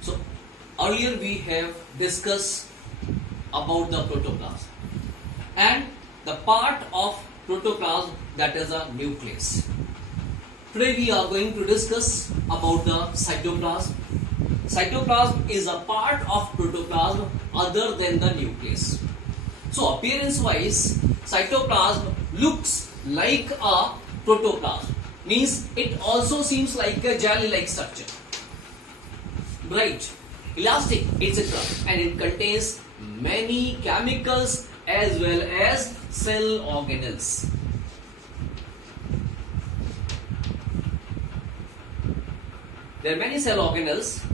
So earlier we have discussed about the protoplasm and the part of protoplasm that is a nucleus. Today we are going to discuss about the cytoplasm. Cytoplasm is a part of protoplasm other than the nucleus. So appearance wise, cytoplasm looks like a protoplasm, means it also seems like a jelly like structure, bright, elastic, etc., and it contains many chemicals as well as cell organelles. There are many cell organelles,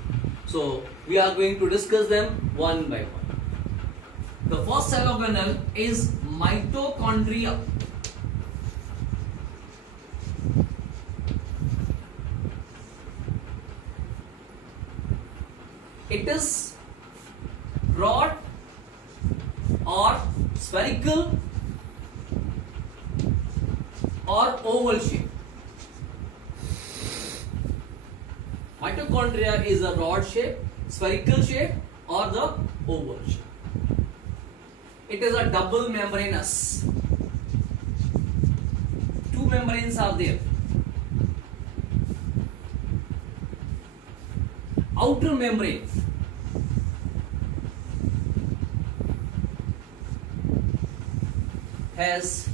so we are going to discuss them one by one. The first cell organelle is mitochondria. It is broad or spherical or oval shape. Mitochondria is a rod shape, spherical shape or the oval shape. It is a double membranous. Two membranes are there. Outer membrane has,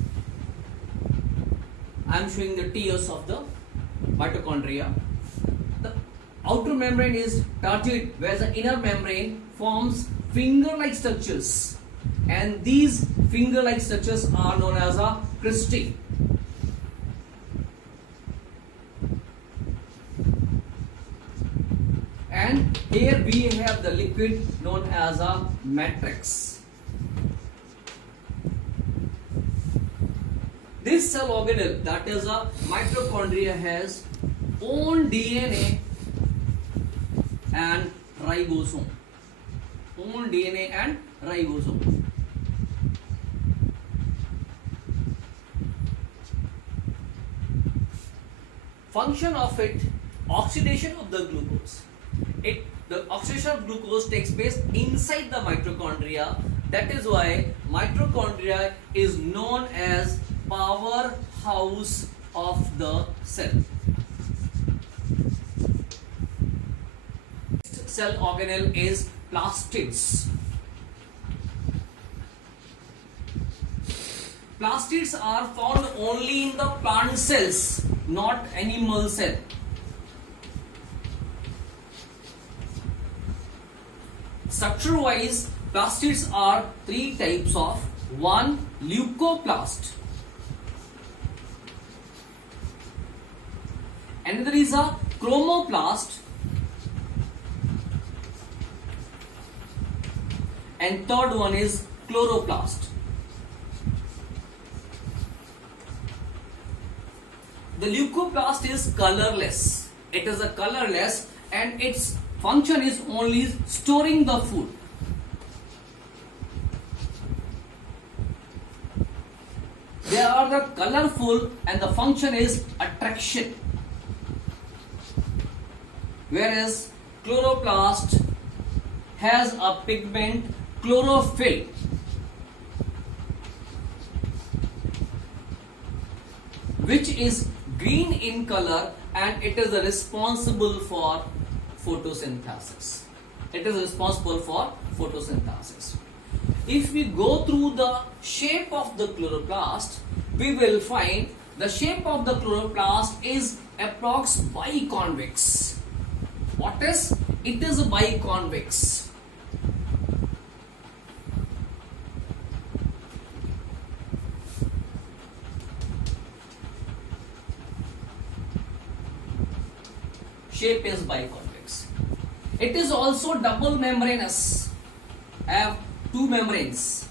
I am showing the tiers of the mitochondria. The outer membrane is turgid, whereas the inner membrane forms finger-like structures, and these finger-like structures are known as a cristae. And here we have the liquid known as a matrix. This cell organelle, that is a mitochondria, has own DNA and ribosome. Own DNA and ribosome. Function of it, oxidation of the glucose. The oxidation of glucose takes place inside the mitochondria. That is why mitochondria is known as powerhouse of the cell. Cell organelle is plastids. Plastids are found only in the plant cells, not animal cell. Structure wise, plastids are three types of. One, leucoplast. Another is a chromoplast. And third one is chloroplast. The leucoplast is colorless. It is a colorless and its function is only storing the food. They are the colorful and the function is attraction. Whereas chloroplast has a pigment chlorophyll. Which is green in color and it is responsible for photosynthesis. It is responsible for photosynthesis. If we go through the shape of the chloroplast, we will find the shape of the chloroplast is approx biconvex. What is? It is biconvex. Shape is biconvex. It is also double membranous. Have two membranes.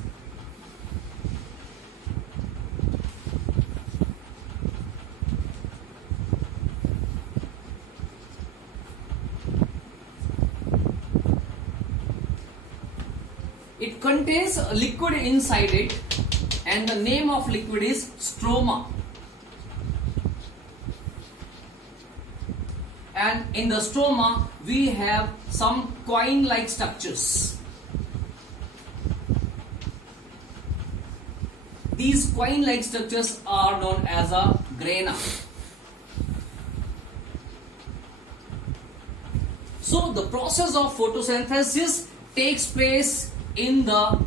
It contains a liquid inside it, and the name of liquid is stroma. and in the stroma we have some coin-like structures. These coin-like structures are known as a grana. So the process of photosynthesis takes place in the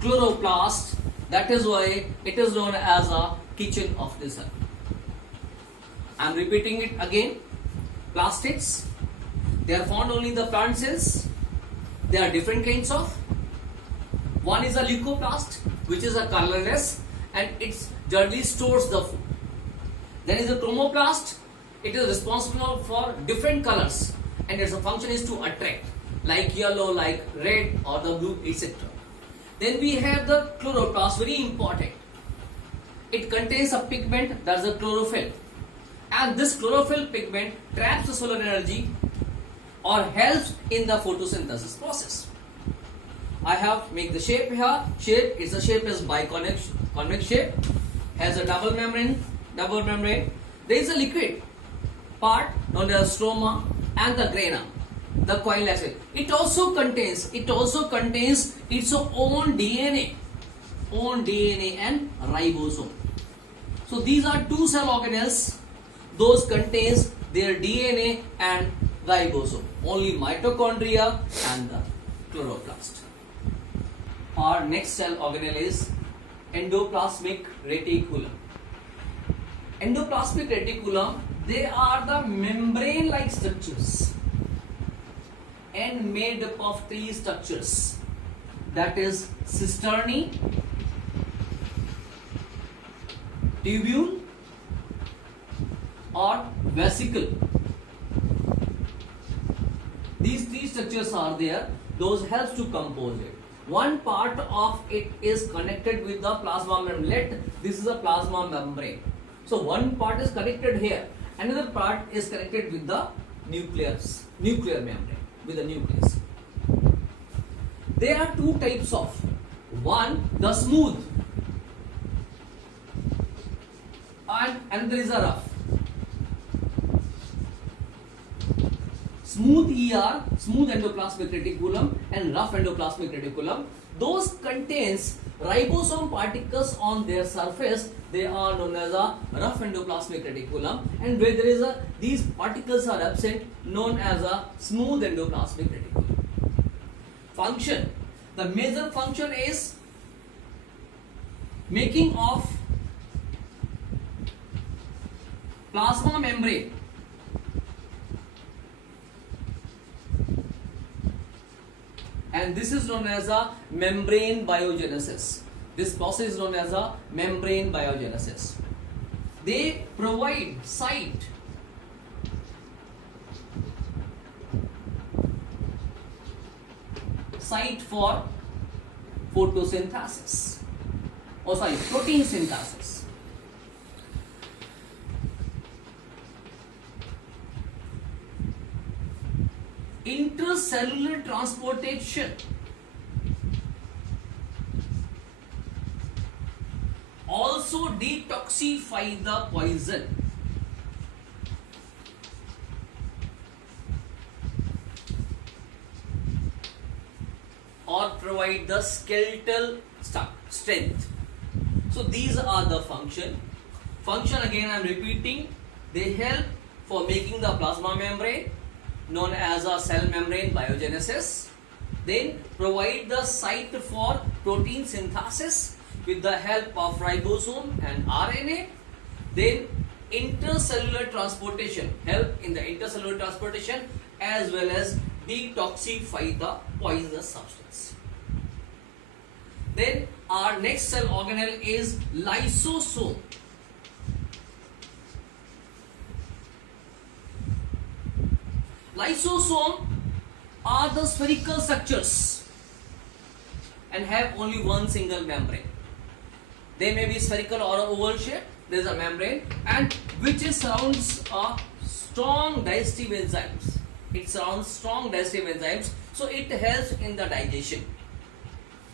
chloroplast. That is why it is known as a kitchen of the cell. I am repeating it again. Plastids, they are found only in the plant cells. There are different kinds of. One is a leucoplast, which is a colorless and it generally stores the food. Then is a chromoplast. It is responsible for different colors and its function is to attract, like yellow, like red or the blue, etc. Then we have the chloroplast, very important. It contains a pigment, that is a chlorophyll. And this chlorophyll pigment traps the solar energy or helps in the photosynthesis process. I have make the shape here. Its shape is biconvex shape, has a double membrane. There is a liquid part known as stroma and the grana, the coil-like shape. It also contains its own DNA and ribosome. So these are two cell organelles. Those contains their DNA and ribosome. Only mitochondria and the chloroplast. Our next cell organelle is endoplasmic reticulum. Endoplasmic reticulum, they are the membrane-like structures and made up of three structures. That is cisternae, tubule or vesicle. These three structures are there. Those helps to compose it. One part of it is connected with the plasma membrane. This is a plasma membrane. So one part is connected here. Another part is connected with the nuclear membrane, with the nucleus. There are two types of. One, the smooth, and another is a rough. Smooth ER, smooth endoplasmic reticulum, and rough endoplasmic reticulum, those contains ribosome particles on their surface. They are known as a rough endoplasmic reticulum, and where there is these particles are absent, known as a smooth endoplasmic reticulum. Function. The major function is making of plasma membrane. And this is known as a membrane biogenesis. This process is known as a membrane biogenesis. They provide site for photosynthesis. Protein synthesis. Intercellular transportation. Also detoxify the poison. Or provide the skeletal strength. So these are the function. Function, again I am repeating, they help for making the plasma membrane, known as a cell membrane biogenesis. Then provide the site for protein synthesis with the help of ribosome and RNA. Then intercellular transportation, help in the intercellular transportation as well as detoxify the poisonous substance. Then our next cell organelle is lysosome. Lysosome are the spherical structures and have only one single membrane. They may be spherical or oval shape. There is a membrane and which surrounds a strong digestive enzymes. It surrounds strong digestive enzymes, so it helps in the digestion.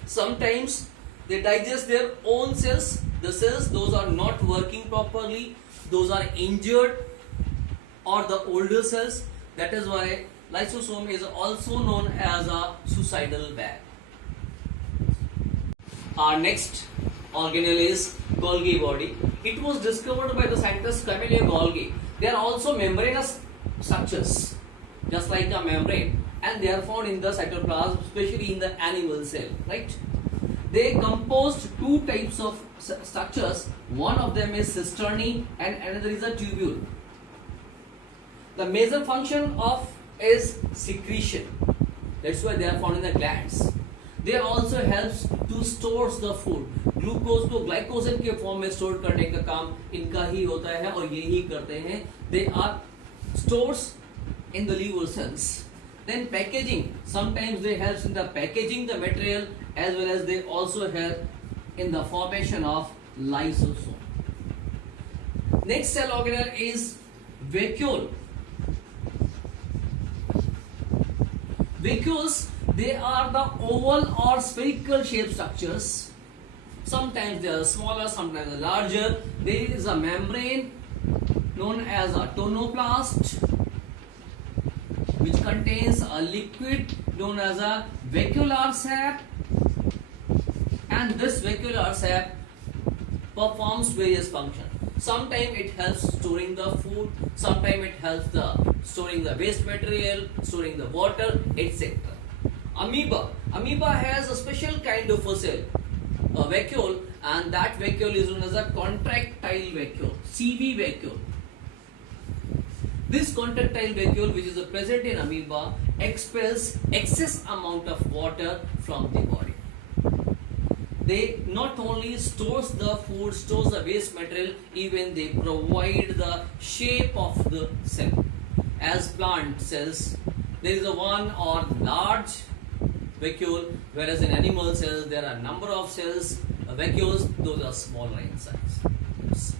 Sometimes they digest their own cells. The cells, those are not working properly, those are injured, or the older cells. That is why lysosome is also known as a suicidal bag. Our next organelle is Golgi body. It was discovered by the scientist Camille Golgi. They are also membranous structures, just like a membrane, and they are found in the cytoplasm, especially in the animal cell, right? They composed two types of structures. One of them is cisternae and another is a tubule. The major function of is secretion. That's why they are found in the glands. They also helps to stores the food. Glucose को glycogen के form में store करने का काम इनका ही होता है और ये ही करते हैं. They are stores in the liver cells. Then packaging. Sometimes they helps in the packaging the material as well as they also help in the formation of lysosome. Next cell organelle is vacuole. Vacuoles, they are the oval or spherical shaped structures. Sometimes they are smaller, sometimes larger. There is a membrane known as a tonoplast which contains a liquid known as a vacuolar sap, and this vacuolar sap performs various functions. Sometimes it helps storing the food, sometimes it helps the storing the waste material, storing the water, etc. Amoeba has a special kind of a cell, a vacuole, and that vacuole is known as a contractile vacuole, CV vacuole. This contractile vacuole, which is present in amoeba, expels excess amount of water from the body. They not only stores the food, stores the waste material, even they provide the shape of the cell. As plant cells, there is a one or large vacuole, whereas in animal cells there are number of cells, vacuoles, those are smaller in size.